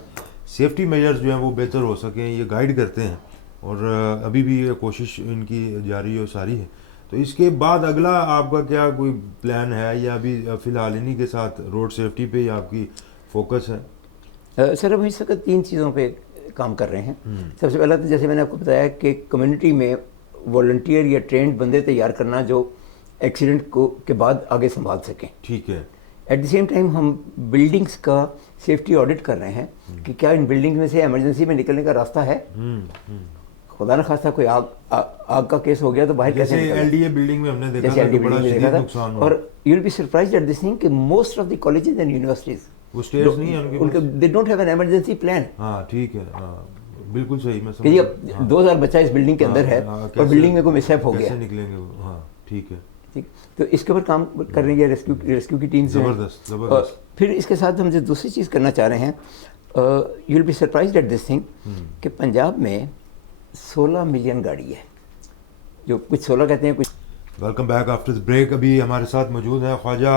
سیفٹی میجرز جو ہیں وہ بہتر ہو سکیں, یہ گائیڈ کرتے ہیں, اور ابھی بھی یہ کوشش ان کی جاری و ساری ہے. تو اس کے بعد اگلا آپ کا کیا کوئی پلان ہے, یا ابھی فی الحال انہی کے ساتھ روڈ سیفٹی پہ ہی آپ کی فوکس ہے؟ سر ہم اس وقت 3 چیزوں پہ کام کر رہے ہیں. سب سے پہلا تو جیسے میں نے آپ کو بتایا کہ کمیونٹی میں والنٹیئر یا ٹرینڈ بندے تیار کرنا جو ایکسیڈنٹ کے بعد آگے سنبھال سکیں. ٹھیک ہے. ایٹ دی سیم ٹائم ہم بلڈنگس کا سیفٹی آڈٹ کر رہے ہیں کہ کیا ان بلڈنگ میں سے ایمرجنسی میں نکلنے کا راستہ ہے. خدا نہ خواستہ کوئی آگ کا کیس ہو گیا تو باہر کیسے نکلیں. ایل ڈی اے بلڈنگ میں ہم نے دیکھا تھا کہ بڑا شدید نقصان ہوا. اور you will be surprised at this thing کہ most of the colleges and universities وہ اسٹیئرز نہیں ہیں ان کے, they don't have an emergency plan. ہاں ٹھیک ہے, بالکل صحیح. میں کہ اب 2000 بچہ اس بلڈنگ کے اندر ہے اور بلڈنگ میں کوئی مس ہیپ ہو گیا, کیسے نکلیں گے. ہاں ٹھیک ہے. ٹھیک, تو اس کے اوپر کام کر رہی ہے ریسکیو کی ٹیم سے. زبردست. پھر اس کے ساتھ ہم جو دوسری چیز کرنا چاہ رہے ہیں, you will be surprised at this thing کہ پنجاب میں 16 ملین گاڑی ہے, جو کچھ 16 کہتے ہیں کچھ. Welcome back after break. ابھی ہمارے ساتھ موجود ہیں خواجہ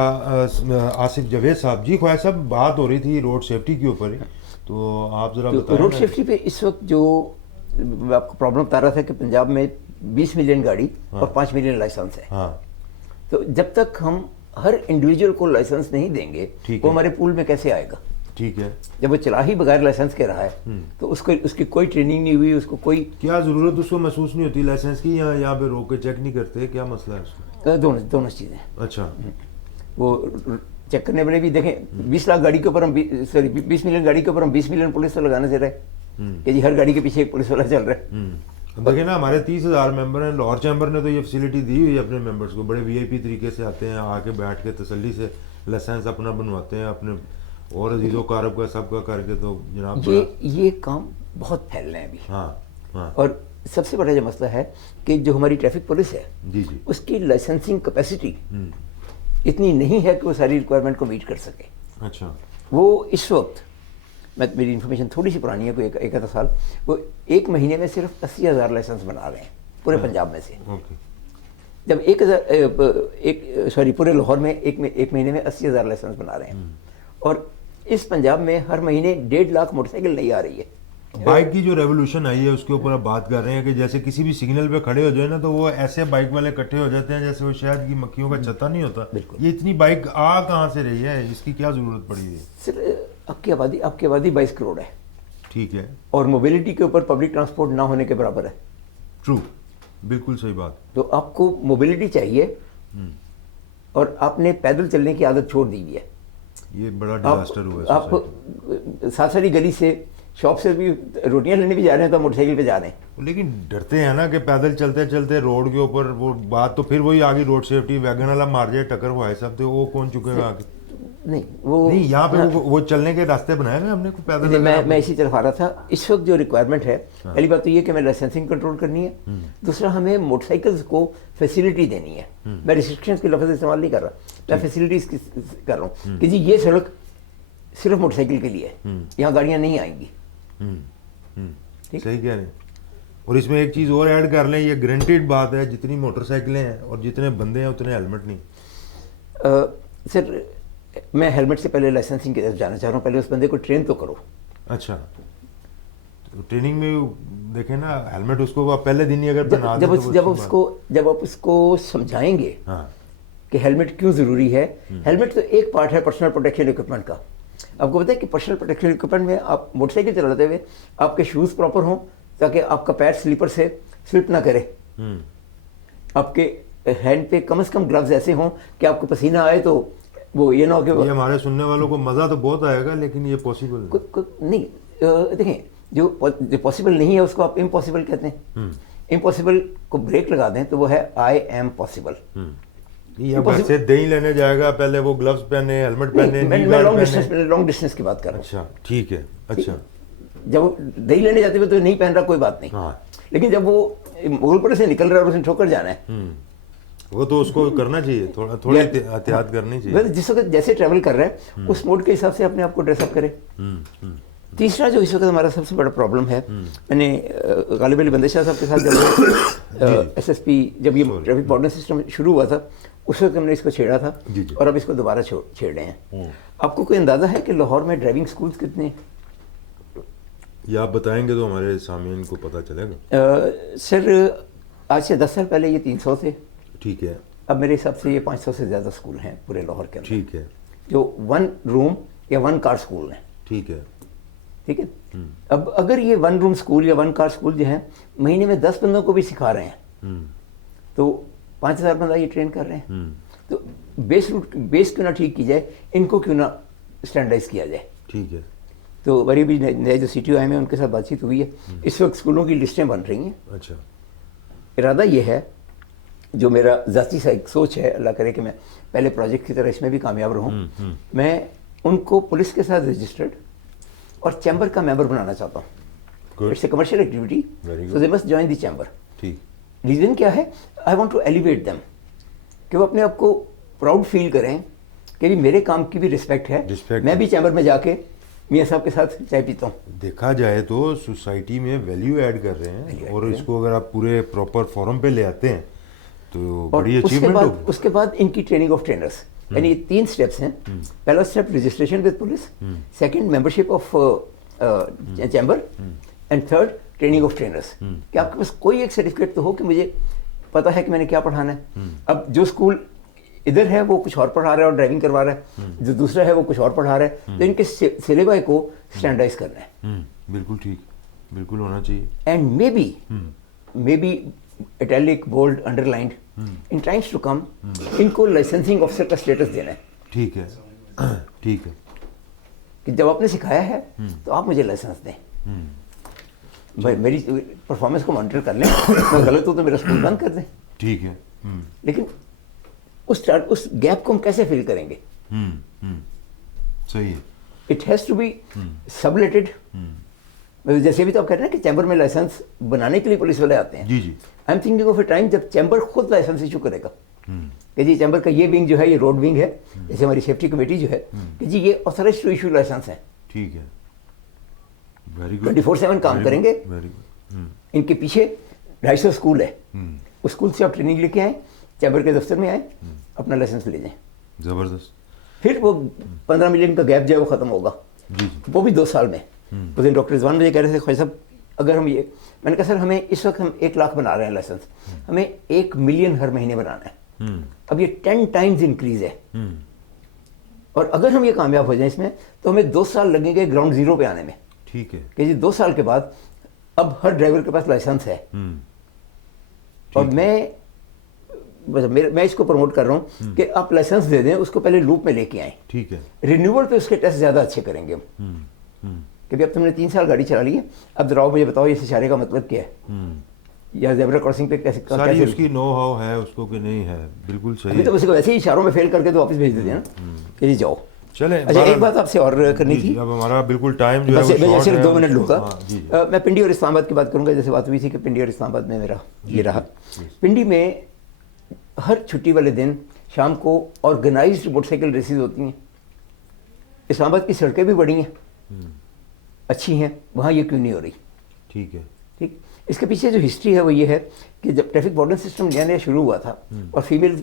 آصف جاوید صاحب. جی خواجہ صاحب, بات ہو رہی تھی روڈ سیفٹی کے اوپر, تو آپ ذرا بتائیں. روڈ سیفٹی پہ اس وقت جو میں آپ کو پرابلم بتا رہا تھا کہ پنجاب میں 20 ملین گاڑی اور 5 ملین لائسنس ہے. ہاں, تو جب تک ہم ہر انڈیویجول کو لائسنس نہیں دیں گے وہ ہمارے پول میں کیسے آئے گا. ٹھیک ہے. جب وہ چلا ہی بغیر لائسنس کے رہا ہے تو اس کی کوئی ٹریننگ نہیں ہوئی, اس کو کوئی کیا ضرورت اس کو محسوس نہیں ہوتی لائسنس کی, یا یہاں پہ روک کے چیک نہیں کرتے, کیا مسئلہ ہے اس کو؟ دونوں چیزیں. اچھا. وہ چیک کرنے والے بھی دیکھیں 20 لاکھ گاڑی کے اوپر ہم 20 ملین گاڑی کے اوپر ہم 20 ملین پولیس تو لگانے سے رہے کہ جی ہر گاڑی کے پیچھے ایک پولیس والا چل رہا ہے. دیکھیں نا, ہمارے 30,000 ممبر ہیں. لاہور چیمبر نے تو یہ فیسلٹی دی ہوئی ہے اپنے ممبرس کو, بڑے وی آئی پی طریقے سے آتے ہیں, آ کے بیٹھ کے تسلی سے لائسنس اپنا بنواتے ہیں اپنے, اور عزیز و قارب کا سب کا کر کے. تو جناب یہ کام بہت پھیل رہے ہیں ابھی. ہاں. اور سب سے بڑا جو مسئلہ ہے کہ جو ہماری ٹریفک پولیس ہے جی جی, اس کی لائسنسنگ کیپیسٹی اتنی نہیں ہے کہ وہ ساری ریکوائرمنٹ کو میٹ کر سکے. اچھا. وہ اس وقت میری انفارمیشن تھوڑی سی پرانی ہے, کوئی ایک آدھا سال, وہ 1 مہینے میں صرف 80,000 لائسنس بنا رہے ہیں پورے پنجاب میں سے. جب پورے لاہور میں ایک مہینے میں 80,000 لائسنس بنا رہے ہیں, اور اس پنجاب میں ہر مہینے 1.5 لاکھ موٹر سائیکل نہیں آ رہی ہے. بائک کی جو ریولوشن آئی ہے اس کے اوپر اب بات کر رہے ہیں کہ جیسے کسی بھی سگنل پہ کھڑے ہو جائے نا تو وہ ایسے بائک والے اکٹھے ہو جاتے ہیں جیسے وہ شہد کی مکھیوں کا چھتا نہیں ہوتا. یہ اتنی بائک آ کہاں سے رہی ہے, اس کی کیا ضرورت پڑی ہے؟ سر آپ کی آبادی 22 کروڑ ہے. ٹھیک ہے. اور موبلٹی کے اوپر پبلک ٹرانسپورٹ نہ ہونے کے برابر ہے. ٹرو, بالکل صحیح بات. تو آپ کو موبلٹی چاہیے اور آپ نے پیدل چلنے کی عادت چھوڑ دی ہوئی ہے. یہ بڑا ڈیزاسٹر ہوا ہے. آپ ساتھ گلی سے شاپ سے بھی روٹیاں لینے بھی جا رہے ہیں تو موٹر سائیکل پہ جا رہے ہیں. لیکن ڈرتے ہیں نا کہ پیدل چلتے چلتے روڈ کے اوپر وہ بات, تو پھر وہی آگے روڈ سیفٹی ویگن والا مار جائے ٹکر ہوا ہے سب, تو وہ کون چکے گا آگے؟ نہیں یہاں پہ وہ چلنے کے راستے بنائے گا ہم نے پیدل. میں اسی طرف آ رہا تھا. اس وقت جو ریکوائرمنٹ ہے, پہلی بات تو یہ کہ ہمیں لائسنسنگ کنٹرول کرنی ہے. دوسرا ہمیں موٹر سائیکلز کو فیسلٹی دینی ہے. میں ریسٹرکشنز کے لفظ استعمال نہیں کر رہا, میں فیسلٹیز کر رہا ہوں کہ جی یہ سڑک صرف موٹر سائیکل کے لیے ہے, یہاں گاڑیاں نہیں آئیں گی. صحیح کہہ رہے ہیں. اور اس میں ایک چیز اور ایڈ کر لیں, یہ گرانٹیڈ بات ہے, جتنی موٹر سائیکلیں ہیں اور جتنے بندے ہیں اتنے ہیلمٹ نہیں. سر میں ہیلمٹ سے پہلے لائسنسنگ کی طرف جانا چاہ رہا ہوں. پہلے اس بندے کو ٹرین تو کرو. اچھا. ٹریننگ میں دیکھیں نا, ہیلمٹ اس کو پہلے دن ہی اگر بنا دیں جب آپ اس کو سمجھائیں گے کہ ہیلمٹ کیوں ضروری ہے. ہیلمٹ تو ایک پارٹ ہے پرسنل پروٹیکشن اکوپمنٹ کا. آپ کو پتہ ہے کہ پرسنل پروٹیکشن اکوپمنٹ میں آپ موٹر سائیکل چلاتے ہوئے آپ کے شوز پراپر ہوں تاکہ آپ کا پیر سلیپر سے سلپ نہ کرے. آپ کے ہینڈ پہ کم از کم گلوز ایسے ہوں کہ آپ کو پسینہ آئے تو وہ یہ نہ ہو کہ یہ ہمارے سننے والوں کو مزہ تو بہت آئے گا لیکن یہ پاسبل نہیں. دیکھیں جو پاسبل نہیں ہے اس کو آپ امپاسبل کہتے ہیں. امپاسبل کو بریک لگا دیں تو وہ ہے آئی ایم پاسبل. سے دہی لینے جائے گا پہلے وہ گلوز پہنے, ہیلمٹ پہنے. میں لانگ ڈسٹینس کی بات کر رہا ہوں. اچھا ٹھیک ہے. اچھا جب وہ دہی لینے جاتے ہوئے تو نہیں پہن رہا کوئی بات نہیں, لیکن جب وہ مغل پورے سے نکل رہا ہے اور اس نے ٹھوکر جانا ہے وہ تو اس کو کرنا چاہیے, تھوڑی احتیاط کرنی چاہیے. جس وقت جیسے ٹریول کر رہا ہے اس موڈ کے حساب سے اپنے آپ کو ڈریس اپ کرے. تیسرا جو اس وقت ہمارا سب سے بڑا پرابلم ہے, میں نے غالب علی بندے شاہ صاحب کے ساتھ جب ایس ایس پی جب یہ ٹریفک وارڈن سسٹم شروع ہوا تھا اس وقت ہم نے اس کو چھیڑا تھا اور اب اس کو دوبارہ چھیڑ رہے ہیں. آپ کو کوئی اندازہ ہے کہ لاہور میں ڈرائیونگ اسکولس کتنے ہیں؟ یہ آپ بتائیں گے تو ہمارے سامعین کو پتہ چلے گا. سر آج سے 10 سال پہلے یہ 300 تھے. ٹھیک ہے. اب میرے حساب سے یہ 500 سے زیادہ اسکول ہیں پورے لاہور کے اندر. ٹھیک ہے. جو 1 روم یا 1 کار اسکول ہیں. ٹھیک ہے. ٹھیک ہے. اب اگر یہ 1 روم اسکول یا 1 کار اسکول جو ہیں مہینے میں 10 بندوں کو بھی سکھا رہے ہیں تو 5000 بندہ یہ ٹرین کر رہے ہیں. تو بیس کیوں نہ ٹھیک کی جائے, ان کو کیوں نہ اسٹینڈرڈائز کیا جائے. ٹھیک ہے. تو بڑی بھی نئے جو سی ٹی او آئے ہیں ان کے ساتھ بات چیت ہوئی ہے. اس وقت اسکولوں کی لسٹیں بن رہی ہیں. اچھا. ارادہ یہ ہے, جو میرا ذاتی سا ایک سوچ ہے, اللہ کرے کہ میں پہلے پروجیکٹ کی طرح اس میں بھی کامیاب رہوں, میں ان کو پولیس کے ساتھ رجسٹرڈ اور چیمبر کا ممبر بنانا چاہتا ہوں. It's a commercial activity, so they must join the chamber. Reason کیا ہے, I want to elevate them, کہ وہ اپنے آپ کو پراؤڈ فیل کریں کہ بھی میرے کام کی بھی رسپیکٹ ہے. میں بھی چیمبر میں جا کے میاں صاحب کے ساتھ چائے پیتا ہوں. دیکھا جائے تو سوسائٹی میں ویلیو ایڈ کر رہے ہیں, اور اس کو اگر آپ پورے پراپر فورم پہ لے آتے ہیں تو بڑی اچیومنٹ ہوگی. اس کے بعد ان کی ٹریننگ آف ٹرینرس, یعنی یہ 3 اسٹیپس ہیں. پہلا step registration with police, second membership of chamber, and third training of trainers. کہ آپ کے پاس کوئی ایک سرٹیفکیٹ تو ہو کہ مجھے پتا ہے کہ میں نے کیا پڑھانا ہے. اب جو اسکول ادھر ہے وہ کچھ اور پڑھا رہا ہے اور ڈرائیونگ کروا رہا ہے, جو دوسرا ہے وہ کچھ اور پڑھا رہا ہے, تو ان کے سلیبس کو اسٹینڈرڈائز کرنا ہے. بالکل ٹھیک, بالکل ہونا چاہیے. And maybe italic bold underlined in times to come ان کو لائسنسنگ آفیسر کا اسٹیٹس دینا ہے. ٹھیک ہے. ٹھیک ہے. کہ جب آپ نے سکھایا ہے تو آپ مجھے لائسنس دیں, میری پرفارمنس کو مانیٹر کر لیں, میں غلط ہوں تو میرا اسکول بند کر دیں. ٹھیک ہے. لیکن اس گیپ کو ہم کیسے فل کریں گے؟ صحیح ہے. It has to be sublated. جیسے بھی تو آپ کہہ رہے ہیں کہ چیمبر میں لائسنس بنانے کے لیے پولیس والے آتے ہیں. جی جی. I am thinking of a time جب چیمبر خود لائسنس ایشو کرے گا, کہ جی چیمبر کا یہ ونگ جو ہے یہ روڈ ونگ ہے, جیسے ہماری سیفٹی کمیٹی جو ہے, کہ جی یہ آتھرائزڈ ٹو ایشو لائسنس ہے. ٹھیک ہے. Very good. 24/7 کام کریں گے. Very good. ان کے پیچھے 250 اسکول ہے, اس اسکول سے آپ ٹریننگ لے کے آئیں, چیمبر کے دفتر میں آئیں, اپنا لائسنس لے جائیں. زبردست. پھر وہ 15 ملین کا گیپ جو ہے وہ ختم ہوگا. جی. وہ بھی 2 سال میں. اس دن ڈاکٹر رضوان مجھے کہہ رہے تھے, خواجہ صاحب اگر ہم یہ, میں نے کہا سر ہمیں اس وقت ہم 1 لاکھ بنا رہے ہیں لائسنس, ہمیں 1 ملین ہر مہینے بنانا ہے. اب یہ 10 ٹائمز انکریز ہے, اور اگر ہم یہ کامیاب ہو جائیں اس میں تو ہمیں 2 سال لگیں گے گراؤنڈ زیرو پہ آنے میں. ٹھیک ہے. کہ جی 2 سال کے بعد اب ہر ڈرائیور کے پاس لائسنس ہے. اور میں اس کو پروموٹ کر رہا ہوں کہ آپ لائسنس دے دیں, اس کو پہلے لوپ میں لے کے آئیں. ٹھیک ہے. رینیول پہ اس کے ٹیسٹ زیادہ اچھے کریں گے ہم, کہ اب تم نے 3 سال گاڑی چلا لی ہے, اب ذرا مجھے بتاؤ یہ اشارے کا مطلب کیا ہے, یا زیبرا کراسنگ پہ کیسے ساری اس کی نو ہاؤ ہے اس کو کہ نہیں ہے. بالکل صحیح. تو اس کو ویسے ہی اشاروں میں فیل کر کے تو واپس بھیج دیتے ہیں نا کہ جی جاؤ. چلیں. اچھا ایک بات آپ سے اور کرنی تھی. اب ہمارا بالکل ٹائم جو ہے میں صرف 2 منٹ لوں گا. میں پنڈی اور اسلام آباد کی بات کروں گا. جیسے بات ہوئی تھی کہ پنڈی اور اسلام آباد میں میرا یہ رہا. پنڈی میں ہر چھٹی والے دن شام کو آرگنائزڈ موٹر سائیکل ریسز ہوتی ہیں. اسلام آباد کی سڑکیں بھی بڑی ہیں, اچھی ہیں, وہاں یہ کیوں نہیں ہو رہی؟ ٹھیک ہے. ٹھیک. اس کے پیچھے جو ہسٹری ہے وہ یہ ہے کہ جب ٹریفک وارڈن سسٹم نیا نیا شروع ہوا تھا اور فیمیل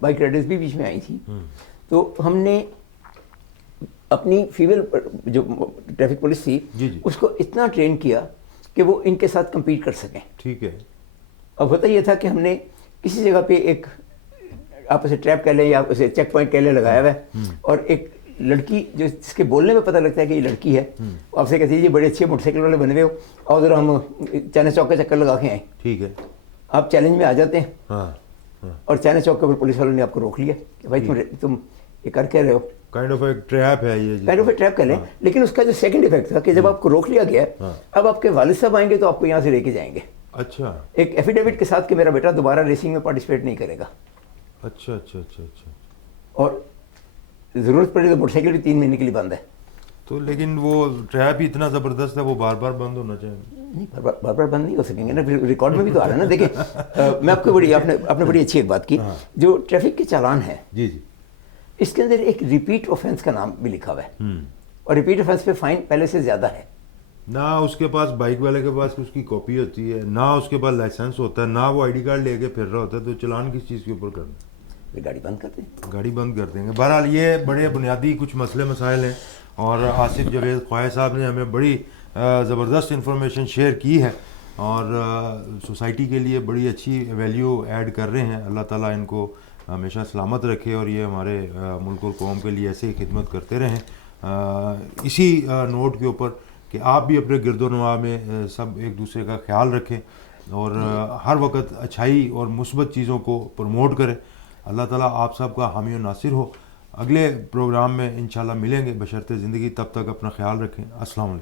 بائک رائڈرز بھی بیچ میں آئی تھی, تو ہم نے اپنی فیمیل جو ٹریفک پولیس تھی اس کو اتنا ٹرین کیا کہ وہ ان کے ساتھ کمپیٹ کر سکیں. ٹھیک ہے. اب ہوتا یہ تھا کہ ہم نے کسی جگہ پہ ایک آپ اسے ٹریپ کہہ لیں یا اسے چیک پوائنٹ کہہ لیں لگایا ہوا ہے, اور ایک لڑکی جو جس کے بولنے میں پتہ لگتا ہے کہ یہ لڑکی ہے, آپ سے کہتی ہے یہ بڑے اچھے موٹر سائیکل والے بنے ہوئے ہو, اور ذرا ہم چائنا چوک کا چکر لگا کے آئیں. ٹھیک ہے. آپ چیلنج میں آ جاتے ہیں, اور چائنا چوک کے اوپر پولیس والوں نے آپ کو روک لیا کہ بھائی تم یہ کر کے رہے ہو. کائنڈ آف ایک ٹریپ ہے یہ. کائنڈ آف اے ٹریپ کہہ لیں. لیکن اس کا جو سیکنڈ افیکٹ تھا کہ جب آپ کو روک لیا گیا, اب آپ کے والد صاحب آئیں گے تو آپ کو یہاں سے لے کے جائیں گے. اچھا. ایک ایفیڈیوٹ کے ساتھ کہ میرا بیٹا دوبارہ ریسنگ میں پارٹیسپیٹ نہیں کرے گا. اچھا اچھا اچھا اچھا. اور ضرورت پڑے تو موٹر سائیکل بھی 3 مہینے کے لیے بند ہے. تو لیکن وہ ٹریپ ہی اتنا زبردست ہے وہ بار بار بند ہونا چاہیے. نہیں بار بار بند نہیں ہو سکیں گے نا, پھر ریکارڈ میں بھی تو آ رہا ہے نا. دیکھیں میں آپ کو آپ نے بڑی اچھی ایک بات کی, جو ٹریفک کے چالان ہے جی جی اس کے اندر ایک ریپیٹ آفینس کا نام بھی لکھا ہوا ہے, اور ریپیٹ آفینس پہ فائن پہلے سے زیادہ ہے. نہ اس کے پاس بائک والے کے پاس اس کی کاپی ہوتی ہے, نہ اس کے پاس لائسنس ہوتا ہے, نہ وہ آئی ڈی کارڈ لے کے پھر رہا ہوتا ہے, تو چلان کس چیز کے اوپر کرنا؟ گاڑی بند کر دیں, گاڑی بند کر دیں گے. بہرحال یہ بڑے بنیادی کچھ مسئلے مسائل ہیں, اور آصف جاوید خواہ صاحب نے ہمیں بڑی زبردست انفارمیشن شیئر کی ہے, اور سوسائٹی کے لیے بڑی اچھی ویلیو ایڈ کر رہے ہیں. اللہ تعالیٰ ان کو ہمیشہ سلامت رکھے, اور یہ ہمارے ملک اور قوم کے لیے ایسے ہی خدمت کرتے رہیں. اسی نوٹ کے اوپر کہ آپ بھی اپنے گرد و نواح میں سب ایک دوسرے کا خیال رکھیں, اور ہر وقت اچھائی اور مثبت چیزوں کو پروموٹ کریں. اللہ تعالیٰ آپ سب کا حامی و ناصر ہو. اگلے پروگرام میں انشاءاللہ ملیں گے بشرط زندگی, تب تک اپنا خیال رکھیں. السلام علیکم.